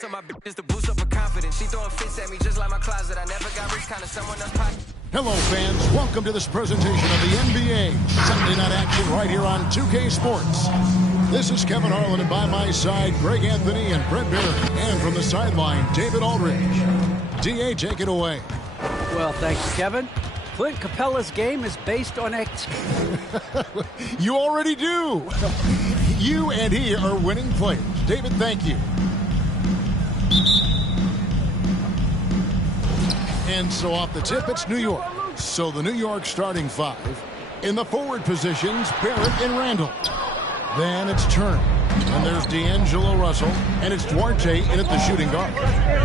So my bitch is to boost up her confidence. She throwing fits at me just like my closet. I never got rich, kind of someone else pocket. Hello, fans. Welcome to this presentation of the NBA. Sunday night action right here on 2K Sports. This is Kevin Harlan, and by my side, Greg Anthony and Brett Barry. And from the sideline, David Aldridge. DA, take it away. Well, thank you, Kevin. Clint Capella's game is based on X. You already do. You and he are winning players. David, thank you. And so off the tip, it's New York. So the New York starting five. In the forward positions, Barrett and Randall. Then it's Turner. And there's D'Angelo Russell. And it's Duarte in at the shooting guard.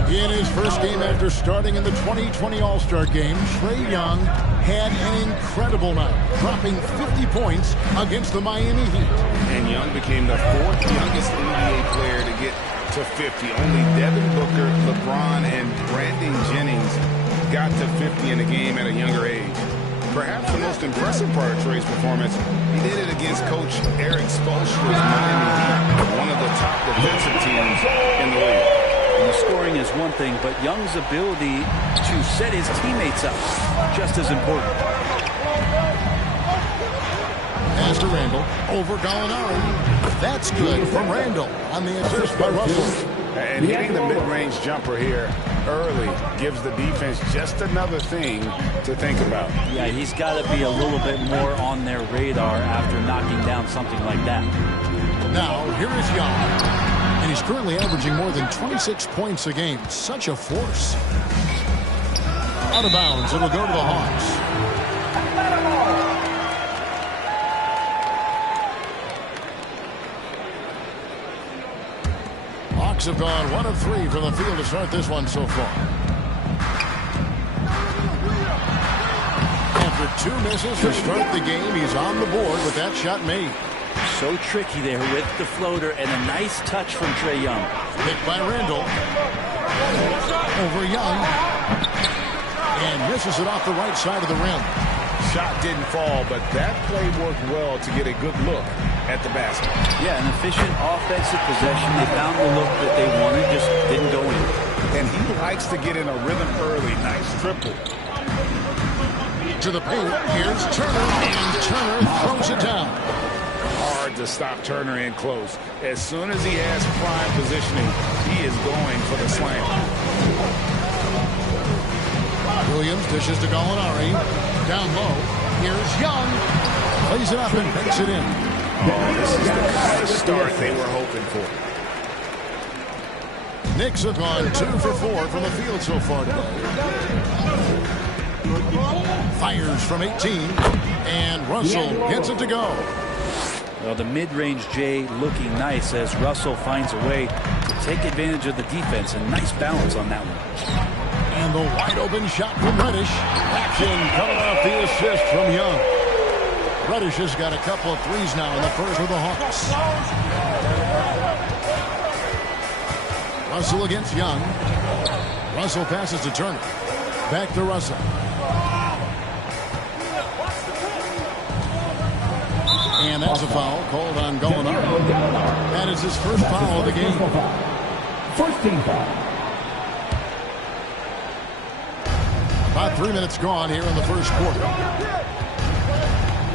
In his first game after starting in the 2020 All-Star Game, Trae Young had an incredible night, dropping 50 points against the Miami Heat. And Young became the fourth youngest NBA player to get to 50. Only Devin Booker, LeBron, and Brandon Jennings got to 50 in the game at a younger age. Perhaps the most impressive part of Trae's performance, he did it against Coach Eric Spoelstra's Miami Heat, one of the top defensive teams in the league. And the scoring is one thing, but Young's ability to set his teammates up, just as important. Pass to Randall, over Gallinari. That's good from Randall on the assist by Russell. And hitting the mid-range jumper here early gives the defense just another thing to think about. Yeah, he's got to be a little bit more on their radar after knocking down something like that. Now, here is Young. And he's currently averaging more than 26 points a game. Such a force. Out of bounds, it'll go to the Hawks. Hawks have gone 1 of 3 from the field to start this one so far. After 2 misses to start the game, he's on the board with that shot made. So tricky there with the floater, and a nice touch from Trae Young. Hit by Randall. Over Young. And misses it off the right side of the rim. Shot didn't fall, but that play worked well to get a good look at the basket. Yeah, an efficient offensive possession. They found the look that they wanted, just didn't go in. And he likes to get in a rhythm early. Nice triple. To the paint, here's Turner, and Turner throws it down. Hard to stop Turner in close. As soon as he has prime positioning, he is going for the slam. Williams dishes to Gallinari. Down low. Here's Young. Plays it up and banks it in. Oh, this is the kind of start they were hoping for. Knicks have gone 2 for 4 from the field so far today. Fires from 18. And Russell gets it to go. Well, the mid-range J looking nice as Russell finds a way to take advantage of the defense, and nice balance on that one. And the wide open shot from Reddish. Action coming off the assist from Young. Reddish has got a couple of threes now in the first for the Hawks. Russell against Young. Russell passes to Turner. Back to Russell. And that's a foul called on Gallinari. That is his first foul of the game. First team foul. About 3 minutes gone here in the first quarter.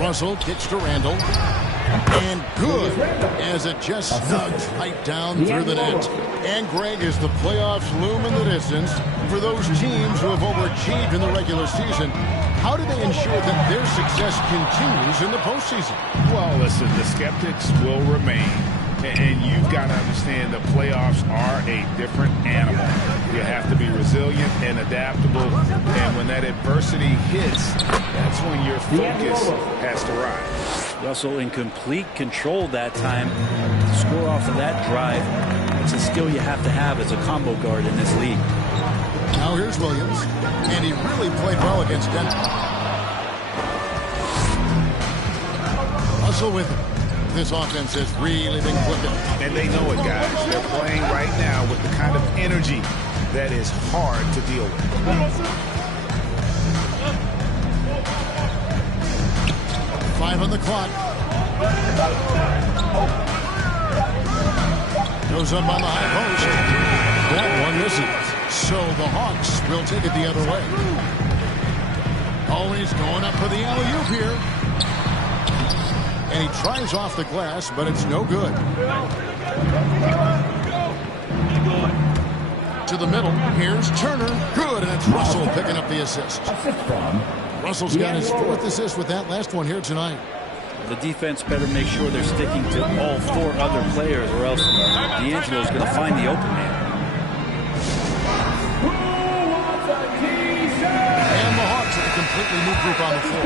Russell kicks to Randall. And good as it just snugs right down through the net. And Greg, as the playoffs loom in the distance, for those teams who have overachieved in the regular season, how do they ensure that their success continues in the postseason? Well, listen, the skeptics will remain. And you've got to understand the playoffs are a different animal. You have to be resilient and adaptable. And when that adversity hits, that's when your focus has to rise. Russell in complete control that time. To score off of that drive, it's a skill you have to have as a combo guard in this league. Now here's Williams. And he really played well against Denver. Russell with him. This offense has really been clicking. And they know it, guys. They're playing right now with the kind of energy that is hard to deal with. Five on the clock. Goes up on the high post. the Hawks will take it the other way. Oh, he's going up for the alley-oop here. And he tries off the glass, but it's no good. To the middle. Here's Turner. Good, and it's Russell picking up the assist. Russell's got his 4th assist with that last one here tonight. The defense better make sure they're sticking to all 4 other players, or else D'Angelo's going to find the open man. And the Hawks with a completely new group on the floor.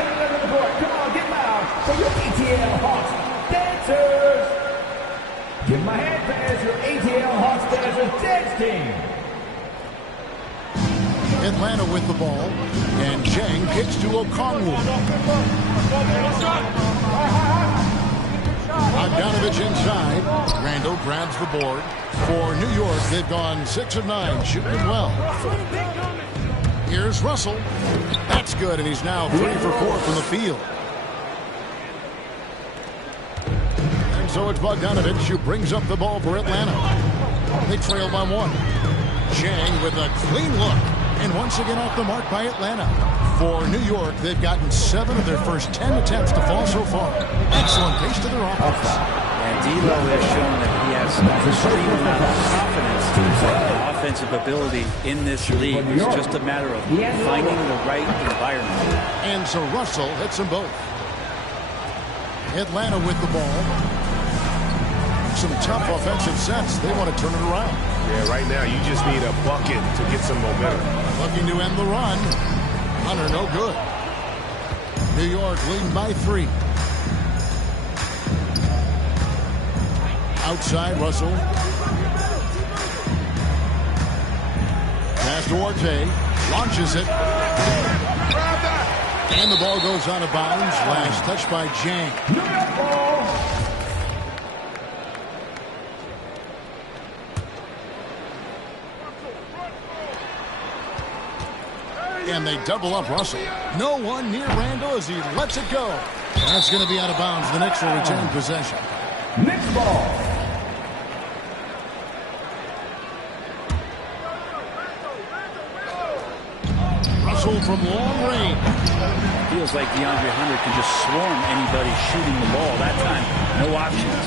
Get loud for your ATL Hawks dancers. Give my hand pass your ATL Hawks dancers dance team. Atlanta with the ball, and Chang kicks to Okongwu. Bogdanovich inside. Randall grabs the board. For New York, they've gone 6 of 9, shooting well. Here's Russell. That's good, and he's now 3 for 4 from the field. And so it's Bogdanovich who brings up the ball for Atlanta. They trail by 1. Chang with a clean look. And once again off the mark by Atlanta. For New York, they've gotten 7 of their first 10 attempts to fall so far. Excellent pace to their offense. And D'Lo has shown that he has an extreme amount of confidence and offensive ability in this league. It's just a matter of finding the right environment. And so Russell hits them both. Atlanta with the ball. Some tough offensive sets. They want to turn it around. Yeah, right now you just need a bucket to get some momentum. Looking to end the run. Hunter, no good. New York leading by 3. Outside, Russell. Pass to Orte. Launches it. And the ball goes out of bounds. Last touch by Chang. And they double up Russell. No one near Randall as he lets it go. That's going to be out of bounds. The Knicks will retain possession. Knicks ball. Russell from long range. Feels like DeAndre Hunter can just swarm anybody shooting the ball. That time, no options.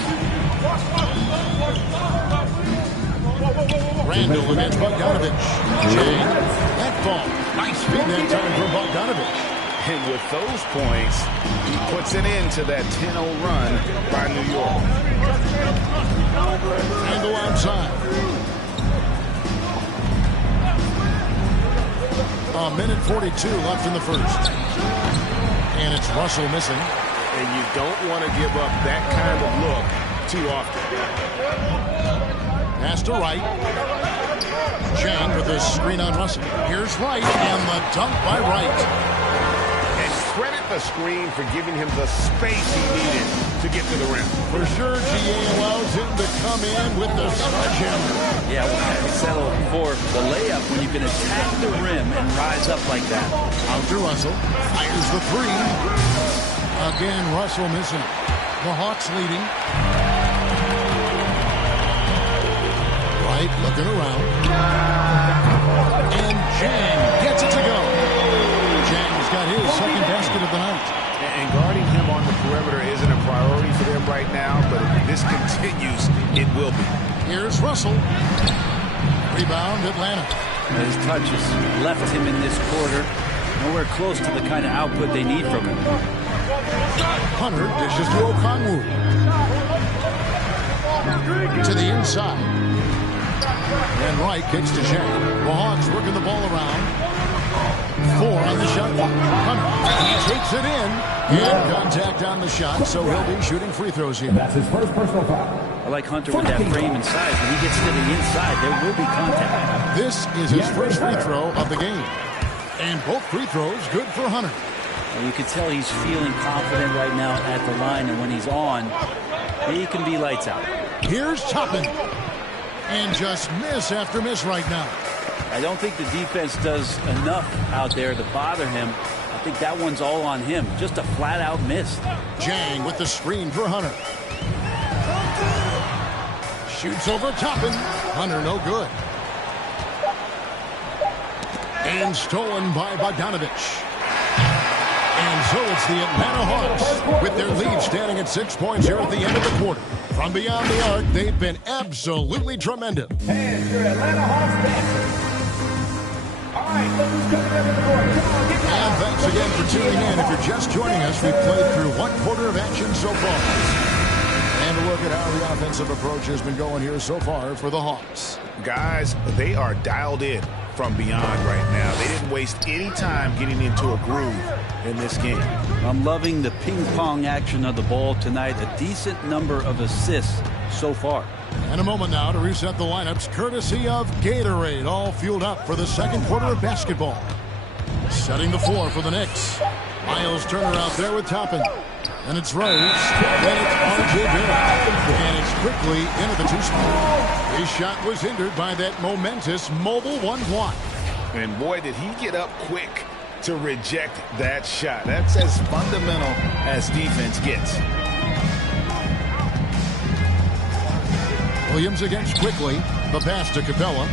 Randall against Bogdanovich. Chang. That ball. Nice feed that time for Bogdanovich. And with those points, he puts an end to that 10-0 run by New York. Randall outside. A minute 42 left in the first. And it's Russell missing. And you don't want to give up that kind of look too often. Pass to Wright. Chang with a screen on Russell. Here's Wright, and the dunk by Wright. And credit the screen for giving him the space he needed to get to the rim. For sure, GA allows him to come in with the sledgehammer. Yeah, we settled for the layup when you can attack the rim and rise up like that. Out to Russell. Fires the 3. Again, Russell missing. The Hawks leading. Wright looking around. And Chang gets it to go. Chang's got his second basket of the night. And guarding him on the perimeter isn't a priority for them right now, but if this continues, it will be. Here's Russell. Rebound, Atlanta. His touch has left him in this quarter. Nowhere close to the kind of output they need from him. Hunter dishes to Okongwu. To the inside. And Wright kicks to Chang. The Hawks working the ball around. 4 on the shot clock. Hunter, he takes it in. And contact on the shot, so he'll be shooting free throws here. That's his first personal foul. I like Hunter with that frame and size. When he gets to the inside, there will be contact. This is his first free throw of the game. And both free throws good for Hunter. And you can tell he's feeling confident right now at the line, and when he's on, he can be lights out. Here's Toppin. And just miss after miss right now. I don't think the defense does enough out there to bother him. I think that one's all on him. Just a flat-out miss. Chang with the screen for Hunter. Shoots over Toppin. Hunter no good. And stolen by Bogdanovich. And so it's the Atlanta Hawks with their lead standing at 6 points here at the end of the quarter. From beyond the arc, they've been absolutely tremendous. And your Atlanta Hawks dancers. All right, look who's coming over the board. Come on, get down. And thanks again for tuning in. If you're just joining us, we've played through one quarter of action so far. And a look at how the offensive approach has been going here so far for the Hawks. Guys, they are dialed in from beyond right now. They didn't waste any time getting into a groove in this game. I'm loving the ping-pong action of the ball tonight. A decent number of assists so far. And a moment now to reset the lineups, courtesy of Gatorade, all fueled up for the second quarter of basketball. Setting the floor for the Knicks. Miles Turner out there with Toppin. And it's Rose. Then it's R.J. Barrett. And it's quickly into the 2 spot. His shot was hindered by that momentous mobile 1 block. And boy, did he get up quick to reject that shot. That's as fundamental as defense gets. Williams against quickly. The pass to Capella.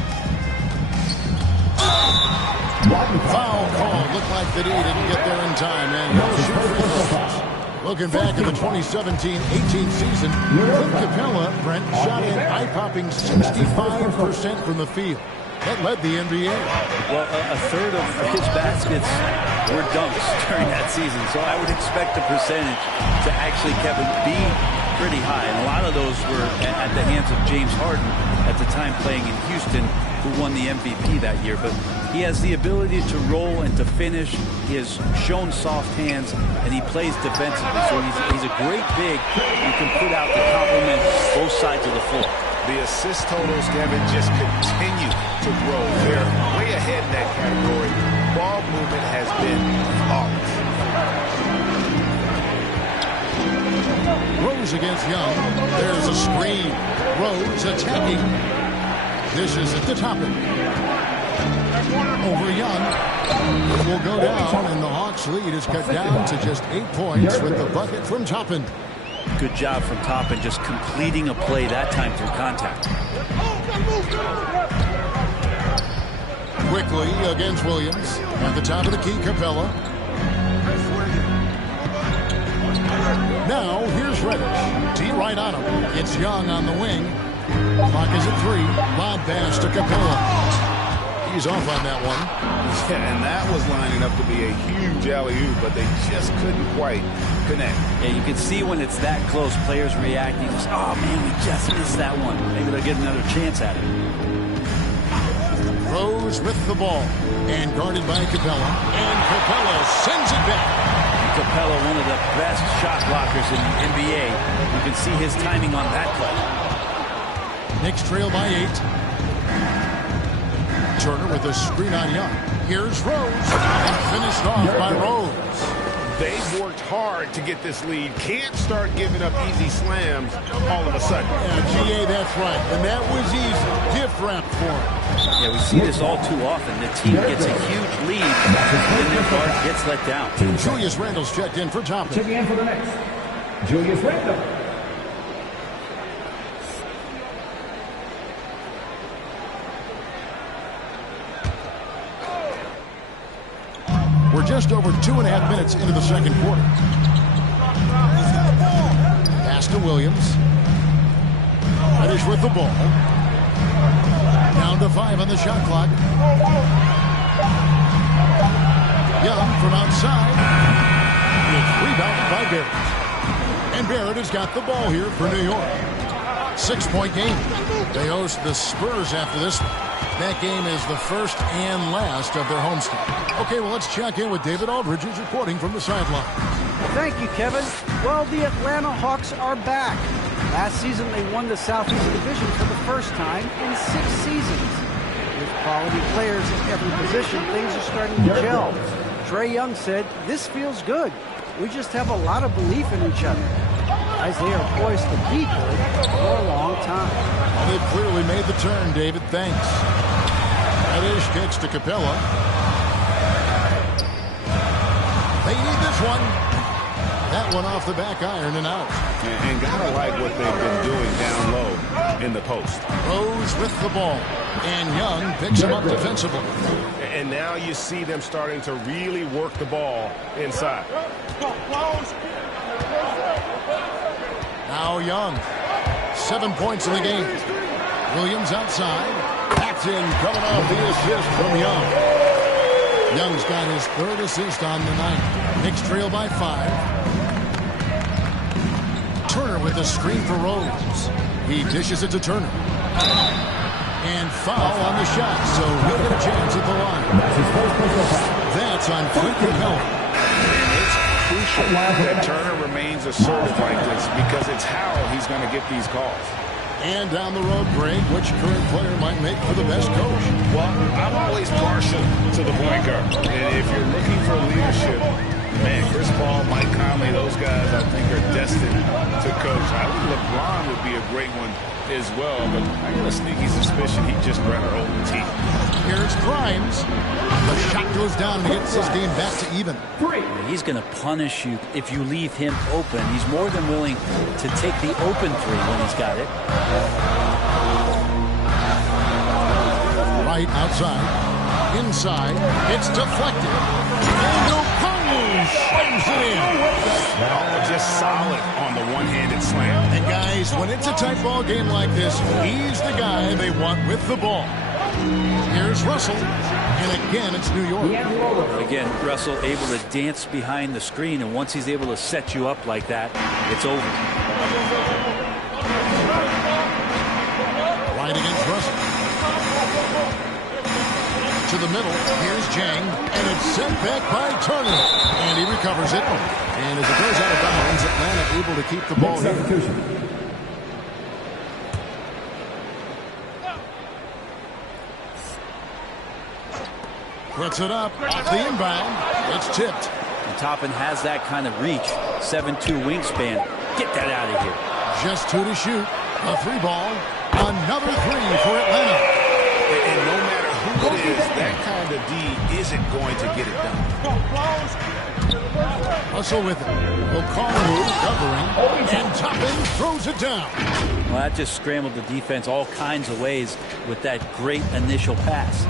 Foul call. Looked like that he didn't get there in time. And he'll shoot free throws. Looking back at the 2017-18 season, Clint Capella, Brent, shot an eye-popping 65% from the field. That led the NBA. Well, a third of his baskets were dunks during that season, so I would expect the percentage to actually, Kevin, be pretty high. And a lot of those were at the hands of James Harden at the time playing in Houston, who won the MVP that year. But he has the ability to roll and to finish. He has shown soft hands, and he plays defensively. So he's a great big who can put out to complement both sides of the floor. The assist totals, Kevin, just continue to grow. They're way ahead in that category. Ball movement has been flawless. Rose against Young. There's a screen. Rose attacking. This is at the top. Over Young. It will go down, and the Hawks' lead is cut down to just 8 points with the bucket from Toppin. Good job from Toppin, just completing a play that time through contact. Quickly against Williams. At the top of the key, Capella. Now, here's Reddish. T right on him. It's Young on the wing. Clock is at 3. Lob pass to Capella. He's off on that one. Yeah, and that was lining up to be a huge alley-oop, but they just couldn't quite connect. Yeah, you can see when it's that close, players reacting. Just, oh, man, we just missed that one. Maybe they'll get another chance at it. Rose with the ball. And guarded by Capella. And Capella sends it back. Capella, one of the best shot blockers in the NBA. You can see his timing on that play. Knicks trail by 8. Turner with a screen on Young. Here's Rose. And finished off by Rose. They've worked hard to get this lead. Can't start giving up easy slams all of a sudden. Yeah, GA, that's right. And that was easy. Gift wrap for him. Yeah, we see this all too often. The team gets a huge lead, and their guard gets let down. Julius Randle's checked in for Toppin. Checking in for the Knicks, Julius Randle. We're just over 2.5 minutes into the second quarter. Pass to Williams. Reddish with the ball. Down to 5 on the shot clock. Young from outside. It's rebounded by Barrett. And Barrett has got the ball here for New York. 6-point game. They host the Spurs after this one. That game is the first and last of their homestand. Okay, well, let's check in with David Aldridge, who's reporting from the sideline. Thank you, Kevin. Well, the Atlanta Hawks are back. Last season, they won the Southeast Division for the first time in 6 seasons. With quality players in every position, things are starting to gel. Trae Young said, "This feels good. We just have a lot of belief in each other." Guys, they are poised to be good for a long time. Well, they've clearly made the turn, David. Thanks. Reddish kicks to Capella. They need this one. That one off the back iron and out. And gotta like what they've been doing down low in the post. Rose with the ball. And Young picks him up defensively. And now you see them starting to really work the ball inside. Now Young. 7 points in the game. Williams outside. Paxton coming off the assist from Young. Young's got his 3rd assist on the night. Knicks trail by 5. Turner with a screen for Rose. He dishes it to Turner. And foul on the shot, so he'll get a chance at the line. That's on Quentin Miller. It's crucial that Turner remains assertive like this because it's how he's going to get these calls. And down the road, Greg, which current player might make for the best coach? Well, I'm always partial to the point guard. And if you're looking for leadership, man, Chris Paul, Mike Conley, those guys I think are destined to coach. I think LeBron would be a great one as well, but I got a sneaky suspicion he'd just rather hold the team. Here's Grimes. The shot goes down and gets this game back to even. He's going to punish you if you leave him open. He's more than willing to take the open 3 when he's got it. Right outside. Inside. It's deflected. And O'Connell slams it in. Oh, just solid on the one-handed slam. And guys, when it's a tight ball game like this, he's the guy they want with the ball. Here's Russell. And again, it's New York. Again, Russell able to dance behind the screen, and once he's able to set you up like that, it's over. Right against Russell. To the middle. Here's Jang. And it's sent back by Turner. And he recovers it. And as it goes out of bounds, Atlanta able to keep the ball here. Puts it up. Off the inbound. It's tipped. And Toppin has that kind of reach. 7'2" wingspan. Get that out of here. Just 2 to shoot. A 3 ball. Another 3 for Atlanta. And no matter who it is, that kind of D isn't going to get it done. Russell with it. O'Connell covering. And Toppin throws it down. Well, that just scrambled the defense all kinds of ways with that great initial pass.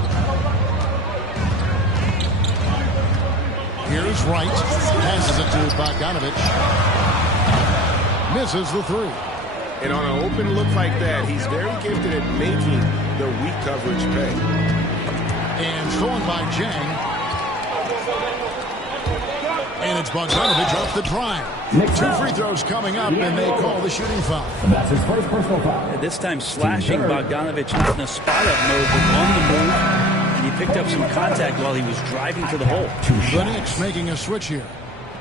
Here's Wright. Passes it to Bogdanovich. Misses the 3. And on an open look like that, he's very gifted at making the weak coverage pay. And stolen by Jang. And it's Bogdanovich off the drive. 2 free throws coming up, and they call the shooting foul. That's his first personal foul. At this time, slashing Bogdanovich not in a spot-up mode, but on the move. And he picked up some contact while he was driving to the hole. The Knicks making a switch here.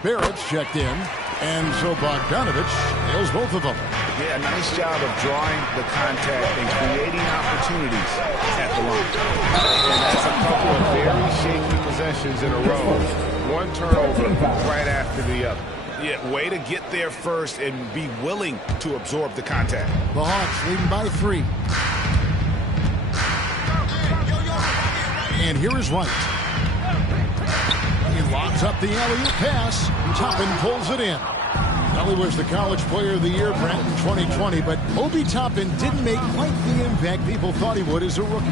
Barrett's checked in, and so Bogdanovich nails both of them. Yeah, nice job of drawing the contact and creating opportunities at the line. And that's a couple of very shaky possessions in a row. One turnover right after the other. Yeah, way to get there first and be willing to absorb the contact. The Hawks leading by 3. And here is Wright. He locks up the alley-oop pass. Toppin pulls it in. Well, he was the College Player of the Year, Brent, in 2020, but Obi Toppin didn't make quite the impact people thought he would as a rookie.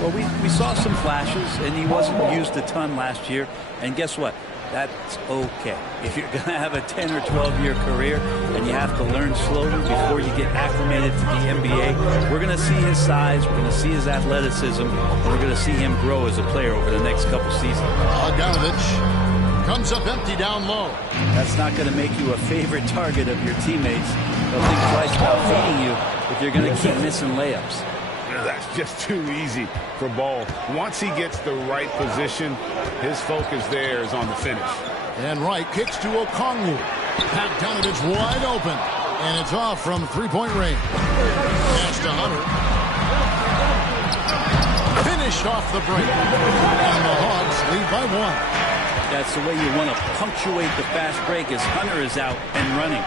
Well, we saw some flashes, and he wasn't used a ton last year. And guess what? That's okay. If you're going to have a 10 or 12-year career and you have to learn slowly before you get acclimated to the NBA, we're going to see his size, we're going to see his athleticism, and we're going to see him grow as a player over the next couple seasons. Bogdanovich comes up empty down low. That's not going to make you a favorite target of your teammates. They'll think twice about feeding you if you're going to keep missing layups. That's just too easy for Ball. Once he gets the right position, his focus there is on the finish. And Wright kicks to Okongwu. Bogdanovich wide open. And it's off from three-point range. Pass to Hunter. Finished off the break. And the Hawks lead by 1. That's the way you want to punctuate the fast break as Hunter is out and running.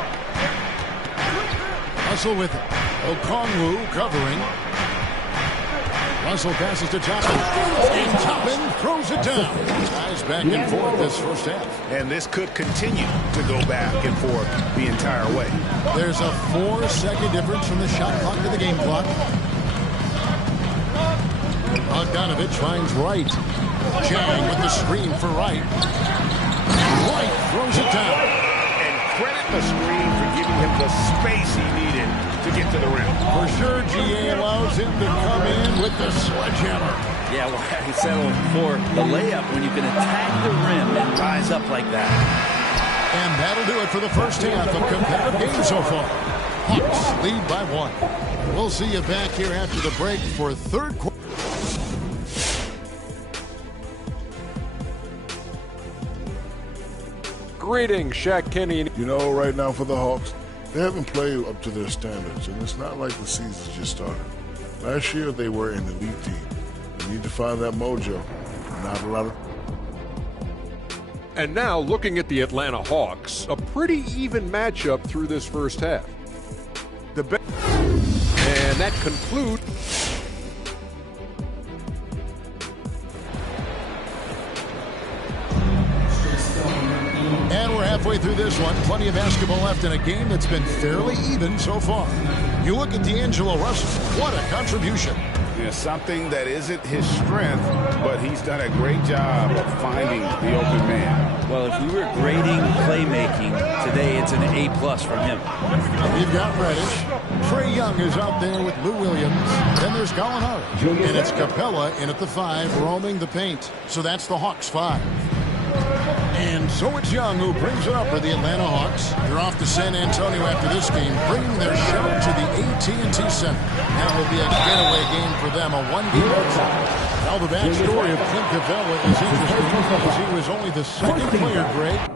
Russell with it. Okongwu covering. Russell passes to Toppin. And Toppin throws it down. Guys back and forth this first half. And this could continue to go back and forth the entire way. There's a 4-second difference from the shot clock to the game clock. Bogdanovich finds Wright. Chang with the screen for Wright. And Wright throws it down. And credit the screen for giving him the space he needed to get to the rim. For sure, GA allows him to come in with the sledgehammer. Yeah, well, I settle for the layup when you can attack the rim and rise up like that. And that'll do it for the first half of competitive games so far. Hawks lead by 1. We'll see you back here after the break for third quarter. Greetings, Shaq Kenny. You know, right now for the Hawks, they haven't played up to their standards, and it's not like the season just started. Last year, they were an elite team. They need to find that mojo. Not a lot of... And now, looking at the Atlanta Hawks, a pretty even matchup through this first half. And that concludes... And we're halfway through this one. Plenty of basketball left in a game that's been fairly even so far. You look at D'Angelo Russell. What a contribution. Yeah, something that isn't his strength, but he's done a great job of finding the open man. Well, if we were grading playmaking today, it's an A+ from him. We've got Reddish. Trae Young is out there with Lou Williams. Then there's Gallinari. And it's Capella in at the 5, roaming the paint. So that's the Hawks 5. And so it's Young who brings it up for the Atlanta Hawks. They're off to San Antonio after this game, bringing their show to the AT&T Center. Now will be a getaway game for them, a one-game outside. Now the backstory of Clint Capella is interesting because he was only the second player, Greg.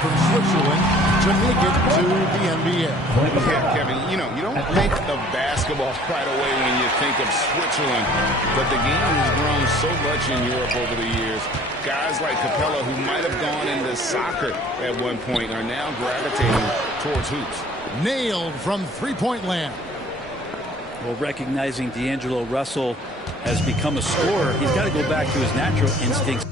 From Switzerland to make it to the NBA. Yeah, Kevin, you don't think of basketball right away when you think of Switzerland, but the game has grown so much in Europe over the years. Guys like Capella, who might have gone into soccer at one point, are now gravitating towards hoops. Nailed from three-point land. Well, recognizing D'Angelo Russell has become a scorer, he's got to go back to his natural instincts.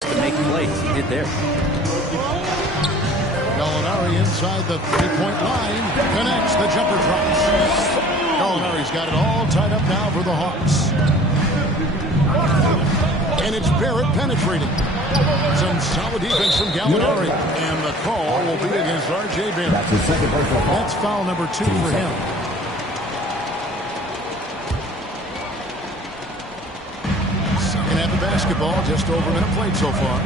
To make plays, he did there. Gallinari inside the three-point line. Connects, the jumper drops. Gallinari's got it all tied up now for the Hawks. And it's Barrett penetrating. Some solid defense from Gallinari. And the call will be against R.J. Barrett. That's his second personal foul. That's foul number 2 for him. Second half of basketball, just over a minute played so far.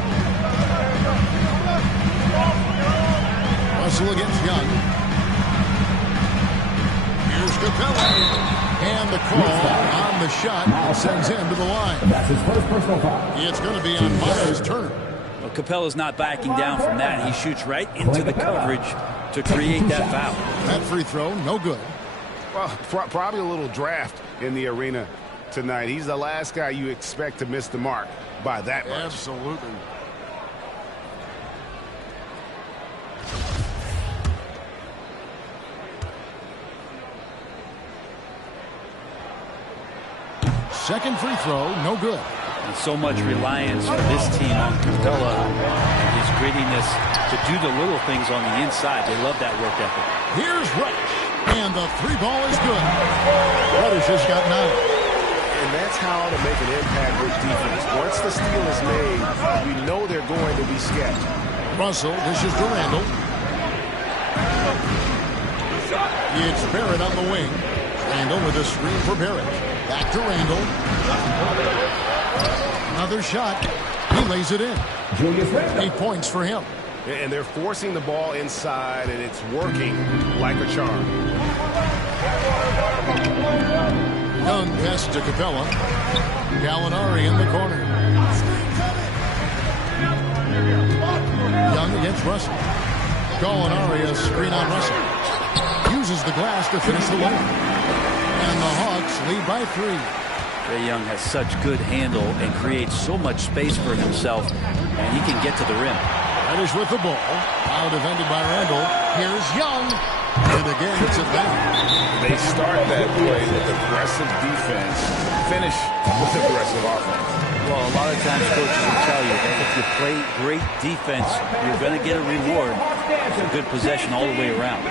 Russell against Young. Here's Capella. And the call on the shot sends him to the line. That's his first personal foul. It's going to be on Myers Turner. Well, Capella's not backing down from that. He shoots right into the coverage to create that foul. That free throw, no good. Well, probably a little draft in the arena tonight. He's the last guy you expect to miss the mark by that much. Absolutely. Second free throw, no good. And so much reliance for this team on Capella and his grittiness to do the little things on the inside. They love that work ethic. Here's Reddish. And the three ball is good. Reddish has got 9. And that's how to make an impact with defense. Once the steal is made, you know they're going to be sketched. Russell dishes to Randall. It's Barrett on the wing. Randall with a screen for Barrett. Back to Randall. Another shot. He lays it in. 8 points for him. And they're forcing the ball inside, and it's working like a charm. Young pass to Capella. Gallinari in the corner. Young against Russell. Gallinari a screen on Russell. Uses the glass to finish the layup. And the Hawks lead by 3. Trae Young has such good handle and creates so much space for himself, and he can get to the rim. Reddish with the ball. Now defended by Randall. Here's Young. And again, it's it back. They start that play with aggressive defense, finish with aggressive offense. Well, a lot of times coaches will tell you that if you play great defense, you're going to get a reward. It's a good possession all the way around.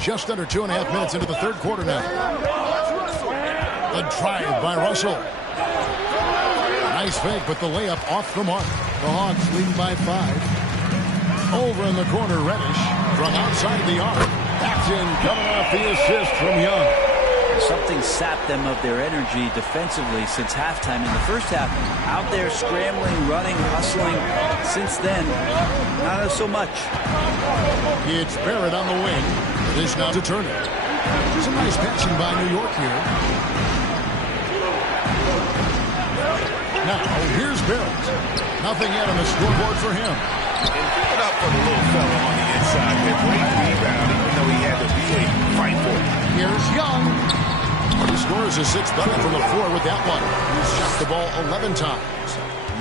Just under 2.5 minutes into the third quarter now. The drive by Russell. Nice fake, but the layup off the mark. The Hawks lead by 5. Over in the corner, Reddish from outside the arc. That's in, coming off the assist from Young. Something sapped them of their energy defensively since halftime. In the first half, out there scrambling, running, hustling. Since then, not so much. It's Barrett on the wing. Dish now to Turner. Some nice passing by New York here. Now, here's Barrett. Nothing yet on the scoreboard for him. And give it up for the little fella on the inside. Great rebound, even though he had to really fight for it. Here's Young. He scores his 6th bucket from the floor with that one. He's shot the ball 11 times.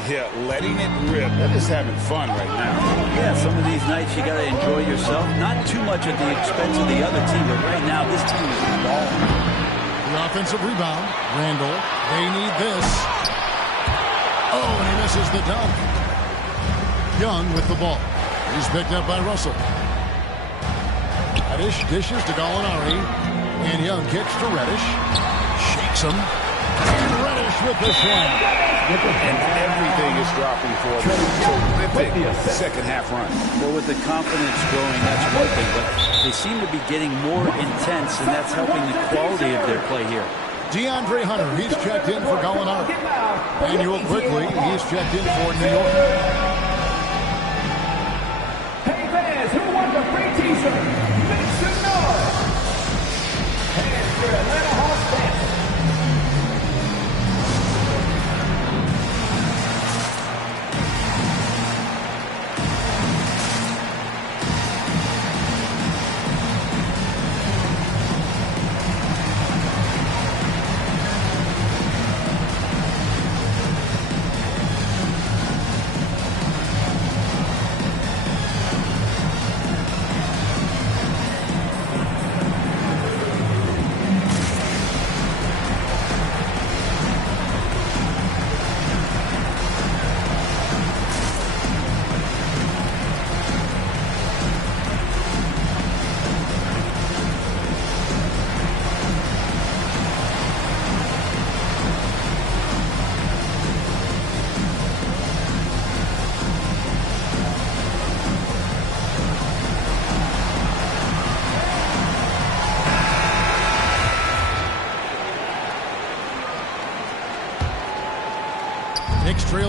Yeah, letting it rip. They're just having fun right now. Yeah, some of these nights you got to enjoy yourself. Not too much at the expense of the other team, but right now this team is balling. The offensive rebound. Randall. They need this. Oh, and he misses the dunk. Young with the ball. He's picked up by Russell. Reddish dishes to Gallinari. And Young kicks to Reddish. Shakes him. And Reddish with the slam. And everything is dropping for them. Terrific second half run. Well, with the confidence growing, that's one thing, but they seem to be getting more intense, and that's helping the quality of their play here. DeAndre Hunter, he's checked in for Gallinari. Manuel quickly, he's checked in for New York. Hey fans, who wants a free t-shirt? Make some noise. Hands for Atlanta Hawks fans.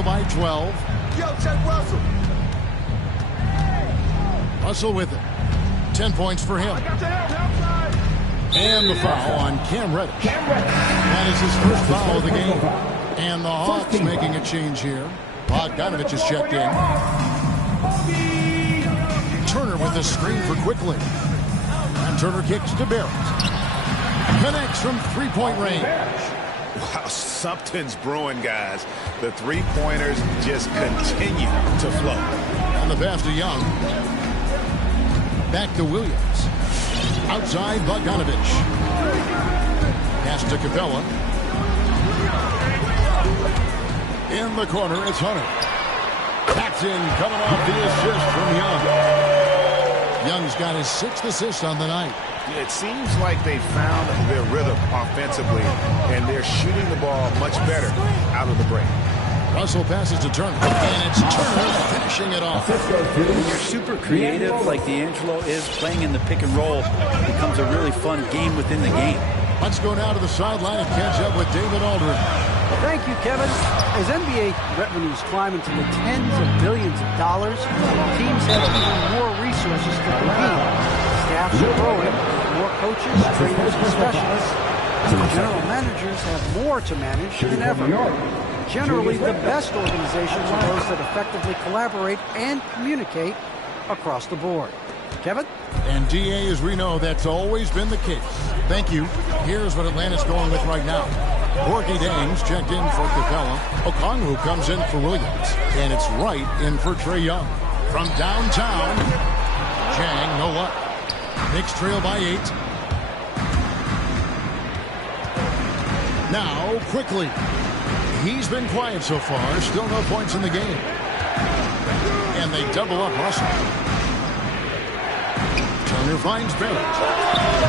trail by 12. Yo, check Russell. Russell with it. 10 points for him. And the foul on Cam Reddish. That is his first foul of the game. And the Hawks making a change here. Bogdanovich is checked in. Turner with a screen for Quickly. And Turner kicks to Barrett. Connects from three-point range. Wow, something's brewing, guys. The three-pointers just continue to flow. And the pass to Young. Back to Williams. Outside Bogdanovich. Pass to Capella. In the corner, it's Hunter. Paxson coming off the assist from Young. Young's got his 6th assist on the night. It seems like they found their rhythm offensively, and they're shooting the ball much better out of the break. Russell passes to Turner, and it's Turner finishing it off. When you're super creative like D'Angelo is, playing in the pick and roll becomes a really fun game within the game. Let's go now to the sideline and catch up with David Aldridge. Thank you, Kevin. As NBA revenues climb into the tens of billions of dollars, teams have even more resources to compete. Staffs are growing, more coaches, trainers, and specialists. General managers have more to manage than ever. Generally, the best organizations are those that effectively collaborate and communicate across the board. Kevin? And DA, as we know, that's always been the case. Thank you. Here's what Atlanta's going with right now. Gorgie Dames checked in for Capella. Okongwu comes in for Williams. And it's Wright in for Trae Young. From downtown, Jang, no luck. Knicks trail by 8. Now, quickly. He's been quiet so far. Still no points in the game. And they double up Russell. Turner finds Barrett.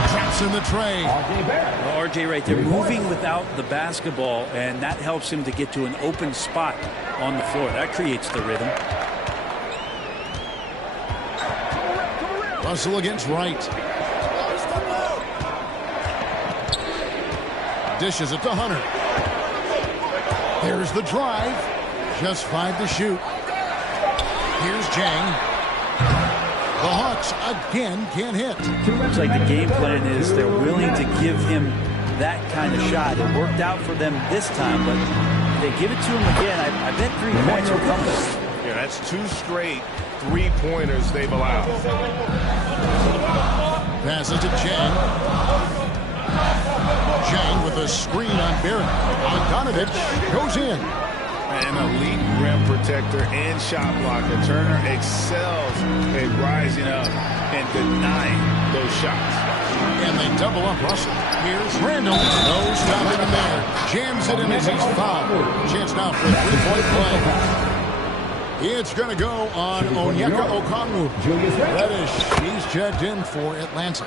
Traps in the tray. Well, RJ right there, moving without the basketball, and that helps him to get to an open spot on the floor. That creates the rhythm. Russell against Wright. Dishes it to Hunter. Here's the drive. Just 5 to shoot. Here's Jang. The Hawks again can't hit. Looks like the game plan is they're willing to give him that kind of shot. It worked out for them this time, but if they give it to him again, I bet 3 points will come. Yeah, that's 2 straight three-pointers they've allowed. Passes to Jang. Jang with a screen on Barrett. Bogdanovich goes in. An elite rim protector and shot blocker. Turner excels at rising up and denying those shots. And they double up Russell. Here's Randall. No stopping him there. Jams it in as he's fouled. Chance now for a 3-point play. It's going to go on Onyeka Okongwu. Reddish, he's checked in for Atlanta.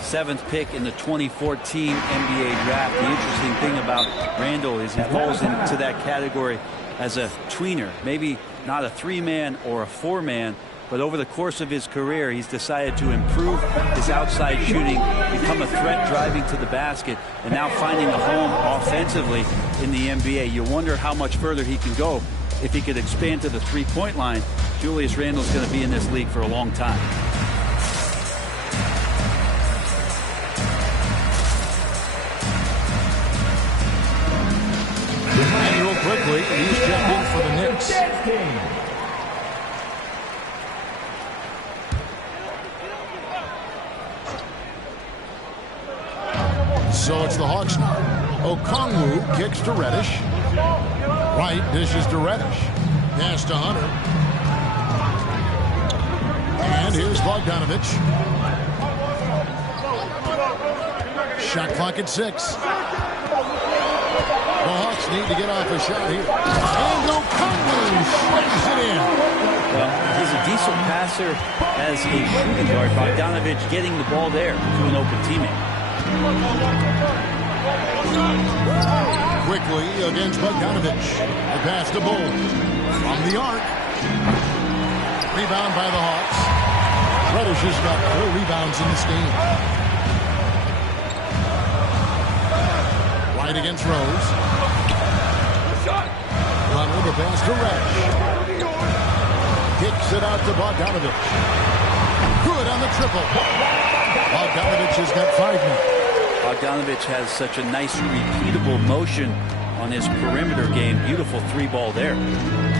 7th pick in the 2014 NBA draft. The interesting thing about Randall is he falls into that category as a tweener, maybe not a 3-man or a 4-man, but over the course of his career, he's decided to improve his outside shooting, become a threat driving to the basket, and now finding a home offensively in the NBA. You wonder how much further he can go if he could expand to the 3-point line. Julius Randle's going to be in this league for a long time. And real quickly, he's checked in for the Knicks. So it's the Hawks now. Okongwu kicks to Reddish. Wright dishes to Reddish. Pass to Hunter. And here's Bogdanovich. Shot clock at 6. The Hawks need to get off a shot here. And Okongwu slams it in. Well, he's a decent passer as a shooting guard. Bogdanovich getting the ball there to an open teammate. Quickly against Bogdanovich. The pass to Bull. From the arc. Rebound by the Hawks. Reddish has got 4 rebounds in this game. Right against Rose. Hunter inside the pass to Resch. Kicks it out to Bogdanovich. Good on the triple. Bogdanovich has got 5 now. Bogdanovich has such a nice repeatable motion on his perimeter game. Beautiful 3-ball there.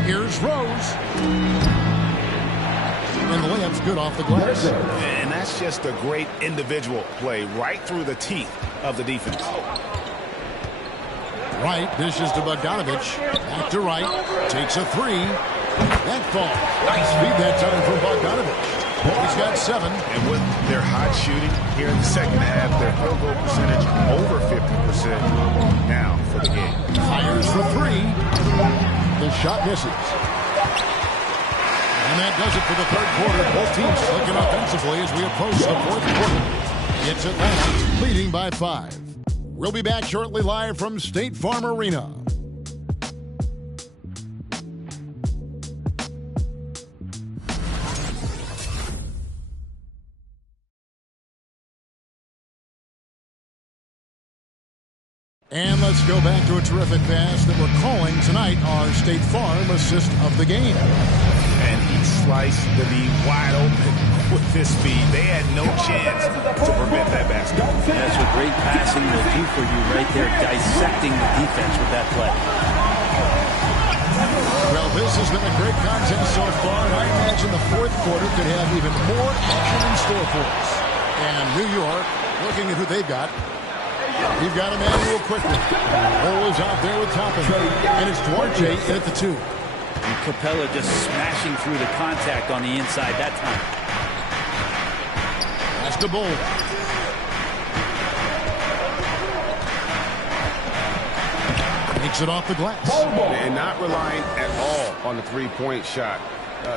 Here's Rose. And the layup's good off the glass. And that's just a great individual play right through the teeth of the defense. Wright dishes to Bogdanovich. Back to Wright. Takes a 3. That falls. Nice feed that time from Bogdanovich. He's got 7. And with their hot shooting here in the second half, their field goal percentage over 50% now for the game. Fires for 3. The shot misses. And that does it for the third quarter. Both teams clicking offensively as we approach the fourth quarter. It's Atlanta leading by 5. We'll be back shortly live from State Farm Arena. And let's go back to a terrific pass that we're calling tonight our State Farm assist of the game. And he sliced the D wide open with his speed. They had no chance to prevent that basket. That's what great passing will do for you right there, dissecting the defense with that play. Well, this has been a great contest so far, and I imagine the fourth quarter could have even more action in store for us. And New York, looking at who they've got, you've got Emmanuel quickly. Ball is out there with Toppin. And it's Duarte at the 2. And Capella just smashing through the contact on the inside that time. That's the Bull. Takes it off the glass. And not relying at all on the three-point shot.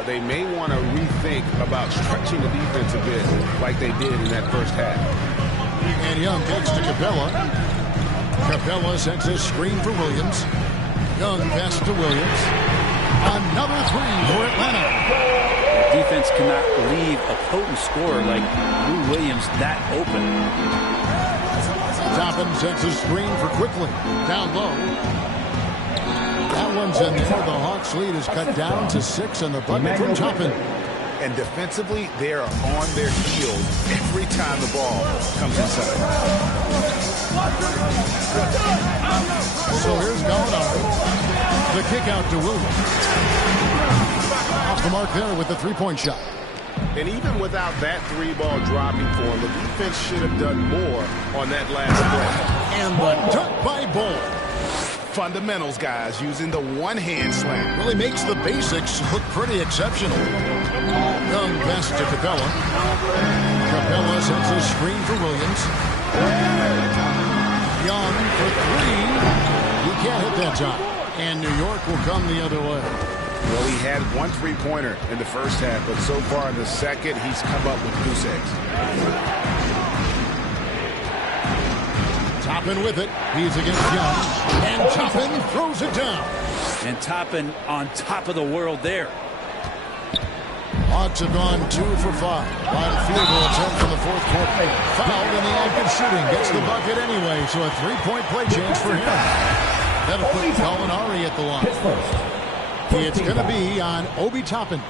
They may want to rethink about stretching the defense a bit like they did in that first half. And Young takes to Capella. Capella sends a screen for Williams. Young pass to Williams. Another 3 for Atlanta. The defense cannot leave a potent scorer like Lou Williams that open. Toppin sends a screen for Quickly. Down low. That one's in there. The Hawks lead is cut down to 6 and the bucket from Toppin. And defensively, they are on their heels every time the ball comes inside. So here's Gallinari. The kick out to Williams. Off the mark there with the 3-point shot. And even without that 3-ball dropping for him, the defense should have done more on that last play. And the dunk by Bull. Fundamentals, guys, using the one-hand slam. Really makes the basics look pretty exceptional. Young pass to Capella. Capella sends a screen for Williams. Young for 3. He can't hit that time. And New York will come the other way. Well, he had 1 3-pointer in the first half, but so far in the second, he's come up with goose eggs. Toppin with it. He's against Young. And Toppin throws it down. And Toppin on top of the world there. Hawks have gone 2 for 5 on field goal attempt for the fourth quarter. Fouled in the act of shooting. Gets the bucket anyway, so a 3-point play chance for him. That'll put Gallinari at the line. It's going to be on Obi Toppin.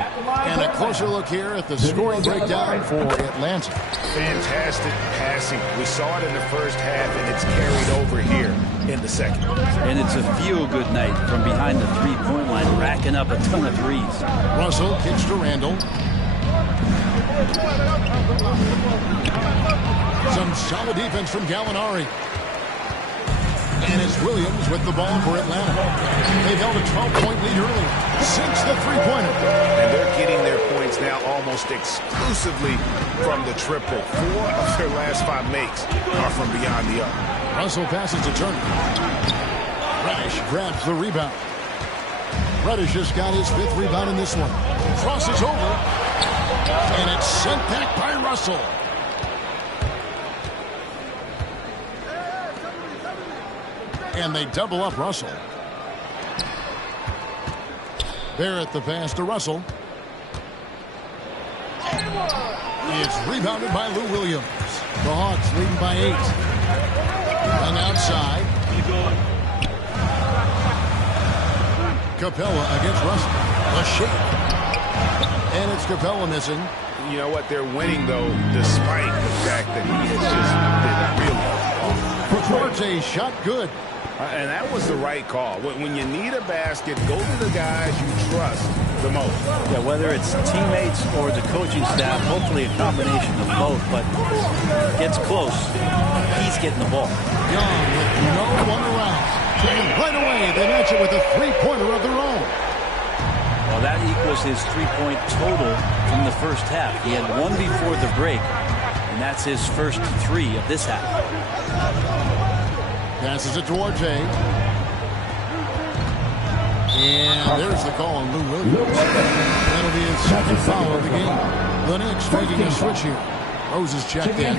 And a closer look here at the scoring breakdown for Atlanta. Fantastic passing. We saw it in the first half, and it's carried over here in the second. And it's a feel-good night from behind the three-point line, racking up a ton of threes. Russell kicks to Randall. Some solid defense from Gallinari. And it's Williams with the ball for Atlanta. They've held a 12-point lead early. Sinks the three-pointer. And they're getting their points now almost exclusively from the triple. 4 of their last 5 makes are from beyond the arc. Russell passes to Turner. Reddish grabs the rebound. Reddish has got his 5th rebound in this one. Crosses over. And it's sent back by Russell. And they double up Russell. Barrett the pass to Russell. It's rebounded by Lou Williams. The Hawks leading by 8. On outside. Capella against Russell. A shake. And it's Capella missing. You know what? They're winning, though, despite the fact that he has just been really off. Towards a shot good. And that was the right call. When you need a basket, go to the guys you trust the most. Yeah, whether it's teammates or the coaching staff, hopefully a combination of both, but gets close. He's getting the ball. Young with no one around. And right away, they match it with a three-pointer of their own. Well, that equals his three-point total from the first half. He had one before the break, and that's his first three of this half. Passes it towards A. And there's the call on Lou Williams. That'll be his second foul of the game. The Knicks making a switch here. Rose is checked in.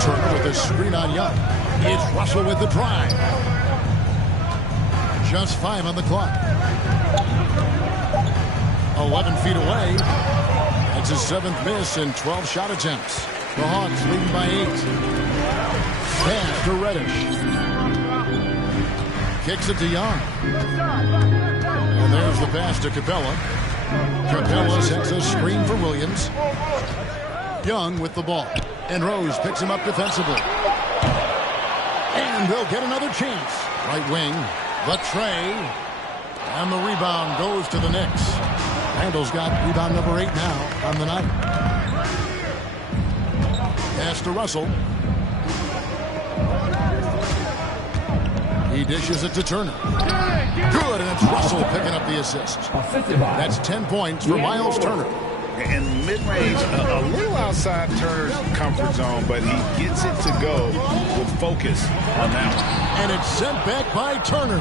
Turner with a screen on Young. It's Russell with the drive. Just 5 on the clock. 11 feet away. That's his 7th miss in 12 shot attempts. The Hawks leading by 8. Pass to Reddish. Kicks it to Young. And there's the pass to Capella. Capella sets a screen for Williams. Young with the ball. And Rose picks him up defensively. And they'll get another chance. Right wing. The tray. And the rebound goes to the Knicks. Randall's got rebound number 8 now on the night. Pass to Russell. He dishes it to Turner. Good, and it's Russell picking up the assist. That's 10 points for Miles Turner. And mid-range, a little outside Turner's comfort zone, but he gets it to go with focus on that one. And it's sent back by Turner.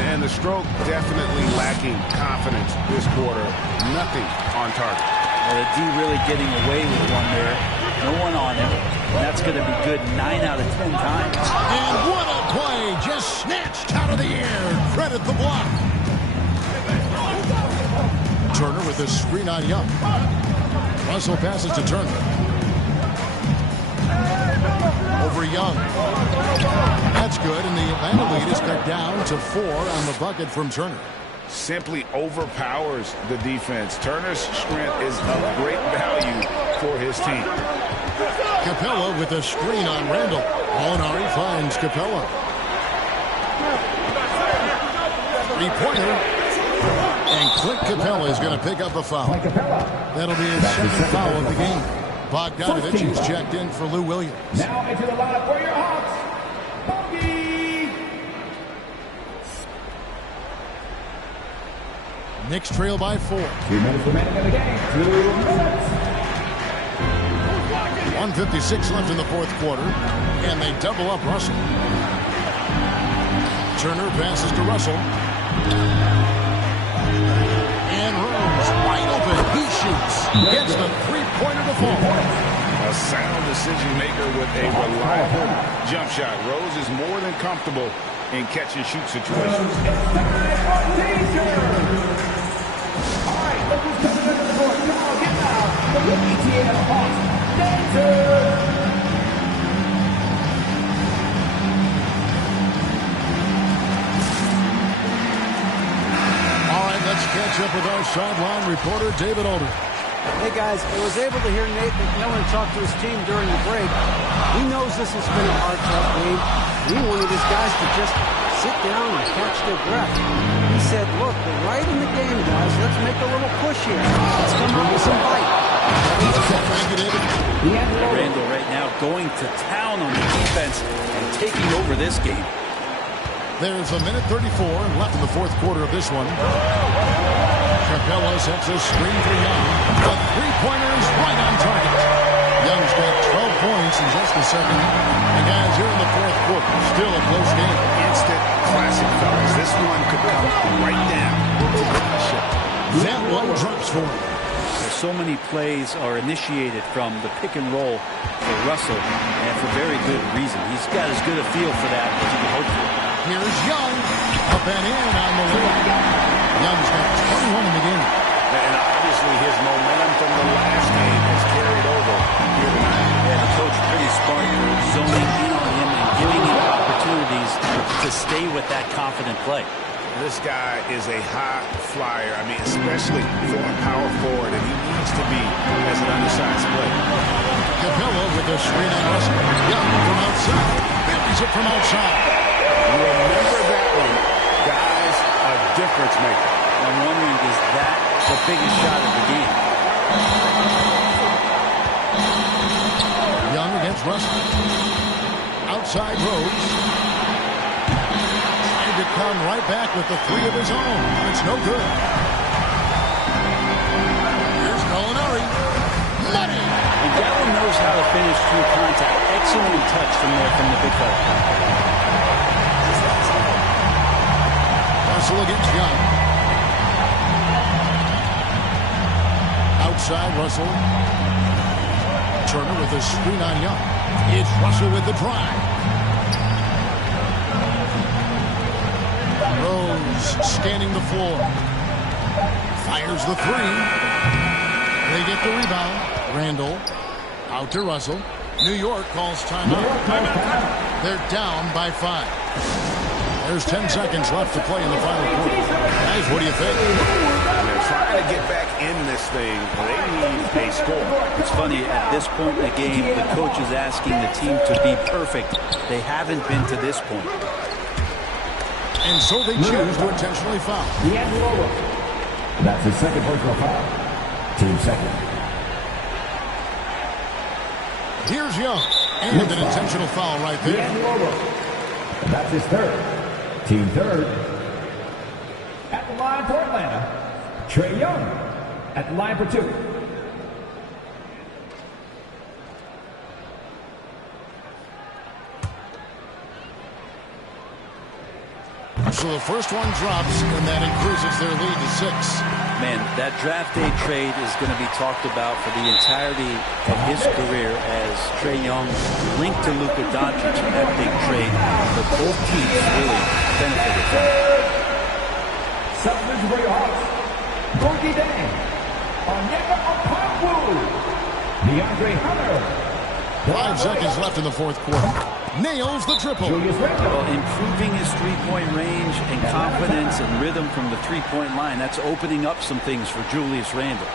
And the stroke definitely lacking confidence this quarter. Nothing on target. Well, the D really getting away with one there. No one on him. And that's going to be good 9 out of 10 times. And what a play. Just snatched out of the air. Credit the block. Turner with a screen on Young. Russell passes to Turner. Over Young. That's good, and the Atlanta lead is cut down to 4 on the bucket from Turner. Simply overpowers the defense. Turner's strength is of great value for his team. Capella with a screen on Randall. Molinari finds Capella. Three-pointer. And Clint Capella is going to pick up a foul. That'll be his second foul of the game. Bogdanovich is checked in for Lou Williams. Now into the lineup for your Hawks. Bogey. Knicks trail by 4. 2 minutes remaining in the game. 2 minutes. 1:56 left in the fourth quarter. And they double up Russell. Turner passes to Russell. And Rose wide open. He shoots. Gets the three-pointer to fall. A sound decision maker with a reliable jump shot. Rose is more than comfortable in catch-and-shoot situations. All right, look who's coming into the court. Come on, get out. The ATL Hawks dancers. Let's catch up with our sideline reporter, David Alder. Hey, guys, I was able to hear Nate McMillan talk to his team during the break. He knows this has been a hard, tough game. He wanted his guys to just sit down and catch their breath. He said, look, we're right in the game, guys. Let's make a little push here. Let's come out with some bite. Thank you, David. Randall right now going to town on the defense and taking over this game. There's a minute 34 left in the fourth quarter of this one. Capella sets a screen for Young. The three-pointer is right on target. Young's got 12 points in just the second half. And guys, here in the fourth quarter, still a close game. Instant classic, fellas. This one could come right down to the ship. That one drops for him. So many plays are initiated from the pick and roll for Russell, and for very good reason. He's got as good a feel for that as you can hope for. Here's Young. Up and in on the way. Young's got 21 in the game. And obviously his momentum from the last game has carried over here tonight. And the coach pretty smart for zoning in on him and giving him opportunities to stay with that confident play. This guy is a high flyer. I mean, especially for a power forward, and he needs to be as an undersized player. Capella with a screen on Russell. Young from outside. Buries it from outside. Remember that one. Guys, a difference maker. I'm wondering, is that the biggest shot of the game? Young against Russell. Outside Rose. Trying to come right back with the three of his own. It's no good. Here's Gallinari. Money! And Gallo knows how to finish through contact. Excellent touch from there from the big fella. Russell against Young. Outside Russell. Turner with a screen on Young. It's Russell with the drive. Rose scanning the floor. Fires the three. They get the rebound. Randall out to Russell. New York calls timeout. They're down by 5. There's 10 seconds left to play in the final quarter. Guys, what do you think? They're trying to get back in this thing. They need a score. It's funny, at this point in the game, the coach is asking the team to be perfect. They haven't been to this point. And so they choose to intentionally foul. That's his second personal foul. Team second. Here's Young. And an intentional foul right there. That's his third. Team third. At the line for Atlanta, Trae Young. At the line for 2. So the first one drops, and that increases their lead to 6. Man, that draft day trade is going to be talked about for the entirety of his career as Trae Young linked to Luka Doncic in that big trade. But both teams really benefited from it. Substance for your Hawks. Boogie Dang. Onyeka Okongwu. DeAndre Hunter. 5 seconds left in the fourth quarter. Nails the triple. Well, improving his three-point range and confidence and rhythm from the three-point line, that's opening up some things for Julius Randle.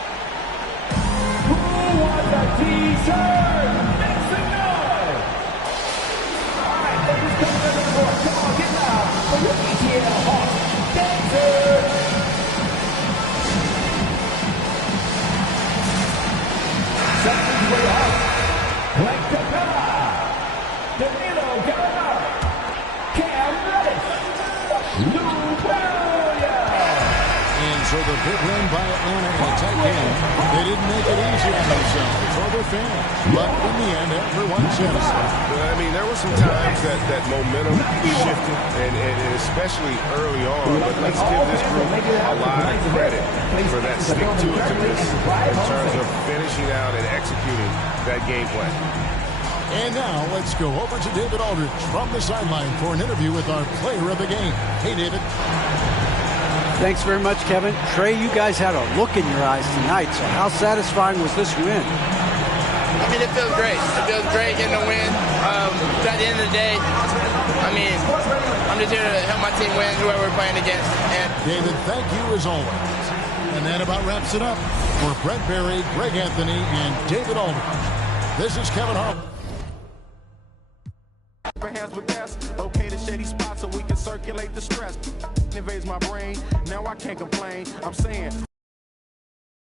Who wants a t-shirt? Make some noise. All right, let's just come to the court. Come on, get loud for your ETL Hawks dancers. Second for your Hawks. Clint Capella. Danilo Gallinari, Cam Reddish, Lou Williams. And so the big win by Atlanta in a tight game. They didn't make it easy on themselves or their fans. But in the end, everyone's satisfied. I mean, there were some times that momentum shifted, and especially early on. But let's give this group a lot of credit for that stick-to-itiveness in terms of finishing out and executing that game plan. And now let's go over to David Aldridge from the sideline for an interview with our player of the game. Hey, David. Thanks very much, Kevin. Trae, you guys had a look in your eyes tonight, so how satisfying was this win? I mean, it feels great. It feels great getting a win. At the end of the day, I mean, I'm just here to help my team win, whoever we're playing against. And David, thank you as always. And that about wraps it up. For Brett Berry, Greg Anthony, and David Aldridge, this is Kevin Harlan. Hands with gas, locate a shady spot so we can circulate the stress. Invades my brain, now I can't complain. I'm saying